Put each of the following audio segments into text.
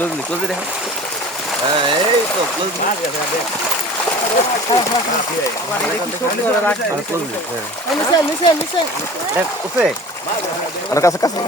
Closely closely দেখো। হ্যাঁ এই তো ক্লোজলি কাছে কাছে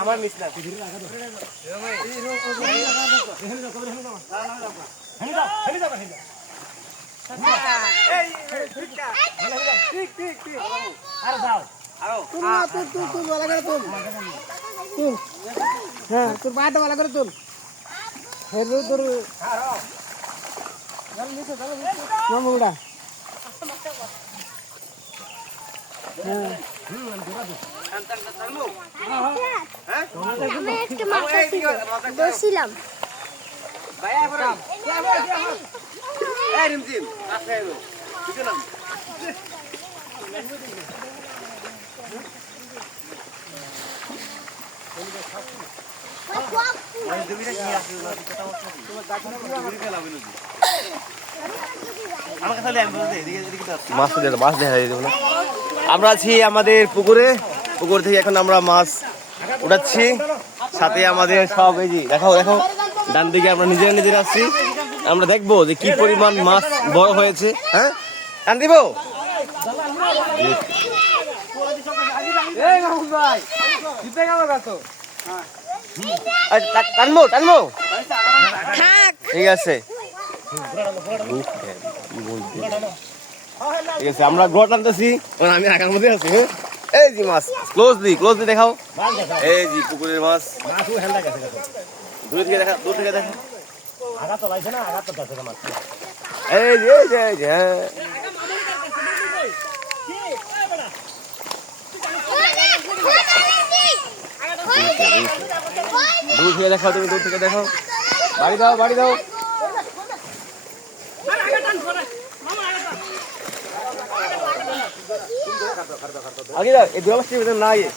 আমার মিস না তোর পাটা ভালো করে তুল তোর মামুড়া বসছিলাম মাছ দেখা যাবে না। আমরা আছি আমাদের পুকুরে, পুকুর থেকে এখন আমরা মাছ উঠাচ্ছি, সাথে আমাদের সব এই যে দেখো দেখো ডান দিকে আমরা নিজেরা নিজেরা আসছি। আমরা দেখবো যে কি পরিমাণ মাছ বড় হয়েছে। হ্যাঁ টান দিব টানবো টানবো ঠিক আছে ঠিক আছে আমরা ঘর টানতেছি, আমি আগার মধ্যে আছি। এই যে মাছ ক্লোজলি ক্লোজলি দেখাও, এই যে পুকুরের মাছ দূর থেকে দেখা, দূর থেকে দেখা। এই যে এই যে এই যে হ্যাঁ দূর থেকে দেখাও, তুমি দূর থেকে দেখো। বাড়ি দাও বাড়ি দাও। আগে যাও এই দুয়াশটির ভিতরে না ইয়ে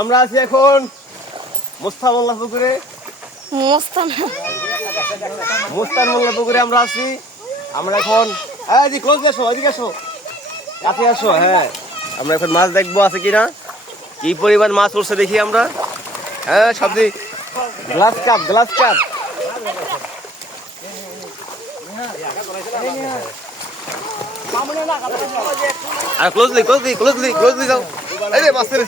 আমরা আছি এখন মুস্তান মোল্লা পুকুরে, মুস্তান মোল্লা পুকুরে আমরা আছি। আমরা এখন ক্লোজ আসো, এদিকে আসো, কাছে আসো। হ্যাঁ আমরা এখন মাছ দেখবো আছে কিনা, কি পরিমাণ মাছ উঠছে দেখি আমরা। হ্যাঁ সব দিক glass cup glass cup. Are closely closely closely closely যাও। এই রে মাছের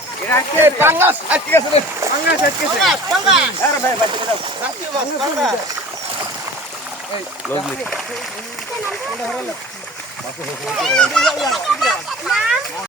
পাঙ্গাস আটকে গেছে রে, পাঙ্গাস আটকে গেছে। আরে ভাই ভাই দাও সাথী মাছ পাঙ্গাস। এই ক্লোজলি